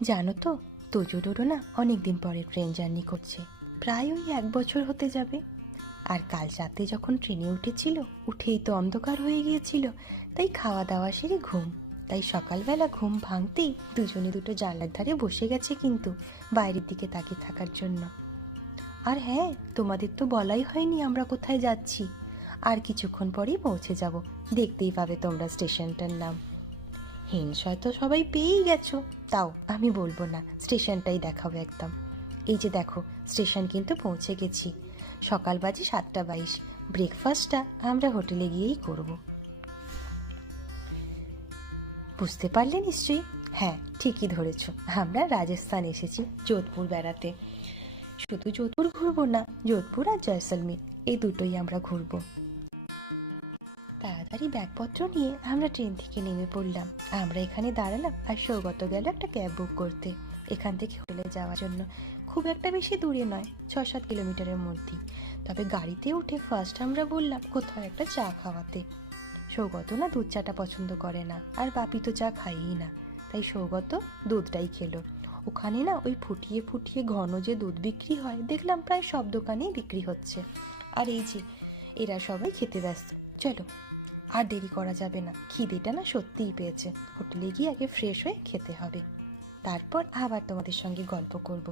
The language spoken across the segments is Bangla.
জানো তো, তোজোরও না অনেক দিন পরে ট্রেন জার্নি করছে, প্রায় ওই 1 বছর হতে যাবে। আর কাল রাতে যখন ট্রেনে উঠেছিল, উঠেই তো অন্ধকার হয়ে গিয়েছিল, তাই খাওয়া দাওয়া সেরে ঘুম। তাই সকালবেলা ঘুম ভাঙতেই দুজনে দুটো জানলার ধারে বসে গেছে কিন্তু, বাইরের দিকে তাকিয়ে থাকার জন্য। আর হ্যাঁ, তোমাদের তো বলাই হয়নি আমরা কোথায় যাচ্ছি। আর কিছুক্ষণ পরেই পৌঁছে যাব, দেখতেই পাবে তোমরা স্টেশনটার নাম। হিংসয় তো সবাই পেয়েই গেছো, তাও আমি বলবো না, স্টেশনটাই দেখাবো একদম। এই যে দেখো, স্টেশন কিন্তু পৌঁছে গেছি। সকাল বাজে 7:22। ব্রেকফাস্টটা আমরা হোটেলে গিয়েই করব। বুঝতে পারলে নিশ্চয়ই? হ্যাঁ, ঠিকই ধরেছো, আমরা রাজস্থান এসেছি যোধপুর বেড়াতে। শুধু যোধপুর ঘুরবো না, যোধপুর আর জয়সলমীর, এই দুটোই আমরা ঘুরবো। তাড়াতাড়ি ব্যাগপত্র নিয়ে আমরা ট্রেন থেকে নেমে পড়লাম। আমরা এখানে দাঁড়ালাম আর সৌগত গেল একটা ক্যাব বুক করতে এখান থেকে হোটেলে যাওয়ার জন্য। খুব একটা বেশি দূরে নয়, 6-7 কিলোমিটারের মধ্যেই। তবে গাড়িতে উঠে ফার্স্ট আমরা বললাম কোথাও একটা চা খাওয়াতে। সৌগত না দুধ চাটা পছন্দ করে না, আর বাপি তো চা খাইই না, তাই সৌগত দুধটাই খেলো। ওখানে না ওই ফুটিয়ে ফুটিয়ে ঘন যে দুধ বিক্রি হয়, দেখলাম প্রায় সব দোকানেই বিক্রি হচ্ছে। আর এই যে এরা সবাই খেতে ব্যস্ত। চলো, আর দেরি করা যাবে না, খিদেটা না সত্যিই পেয়েছে। হোটেলে গিয়ে আগে ফ্রেশ হয়ে খেতে হবে, তারপর আবার তোমাদের সঙ্গে গল্প করব।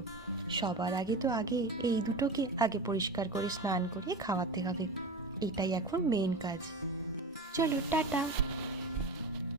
সবার আগে তো এই দুটোকে আগে পরিষ্কার করে স্নান করিয়ে খাওয়াতে হবে, এটাই এখন মেইন কাজ। চলো, টাটা।